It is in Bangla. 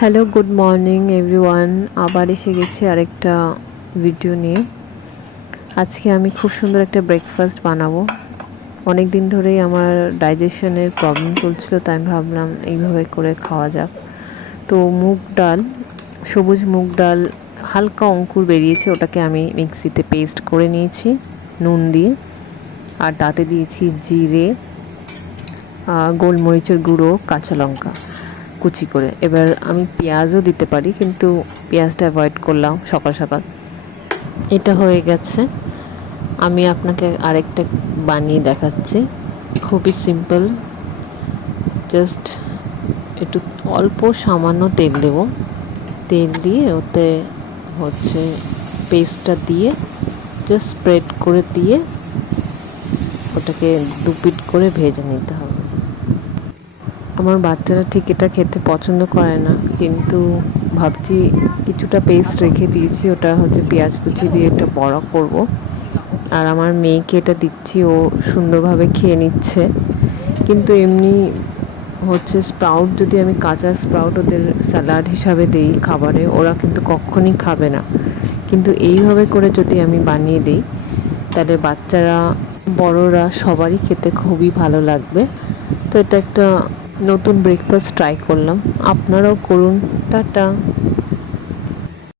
Hello, good morning everyone. আবার এসে গেছি আরেকটা ভিডিও নিয়ে। আজকে আমি খুব সুন্দর একটা ব্রেকফাস্ট বানাবো। অনেক দিন ধরেই আমার ডাইজেশনের প্রবলেম চলছিল, তাই আমি ভাবলাম এইভাবে করে খাওয়া যাক। তো মুগ ডাল, সবুজ মুগ ডাল হালকা অঙ্কুর বেরিয়েছে, ওটাকে আমি মিক্সিতে পেস্ট করে নিয়েছি নুন দিয়ে। আর তাতে দিয়েছি জিরে, গোলমরিচের গুঁড়ো, কাঁচা লঙ্কা কুচি করে। এবার আমি পেঁয়াজও দিতে পারি, কিন্তু পেঁয়াজটা অ্যাভয়েড করলাম সকাল সকাল। এটা হয়ে গেছে। আমি আপনাকে আরেকটা বানিয়ে দেখাচ্ছি, খুবই সিম্পল। জাস্ট একটু অল্প সামান্য তেল দেব, তেল দিয়ে ওতে হচ্ছে পেস্টটা দিয়ে জাস্ট স্প্রেড করে দিয়ে ওটাকে দুপিট করে ভেজে নিতে হবে। আমার বাচ্চারা ঠিক এটা খেতে পছন্দ করে না, কিন্তু ভাবছি কিছুটা পেস্ট রেখে দিয়েছি, ওটা হচ্ছে পেঁয়াজ কুচি দিয়ে একটা বড়া করব। আর আমার মেয়েকে এটা দিচ্ছি, ও সুন্দরভাবে খেয়ে নিচ্ছে। কিন্তু এমনি হচ্ছে স্প্রাউট, যদি আমি কাঁচা স্প্রাউট ওদের স্যালাড হিসাবে দিই খাবারে, ওরা কিন্তু কখনই খাবে না। কিন্তু এইভাবে করে যদি আমি বানিয়ে দিই, তাহলে বাচ্চারা বড়রা সবারই খেতে খুবই ভালো লাগবে। তো এটা একটা নতুন ব্রেকফাস্ট ট্রাই করলাম, আপনারাও করুন। টাটা।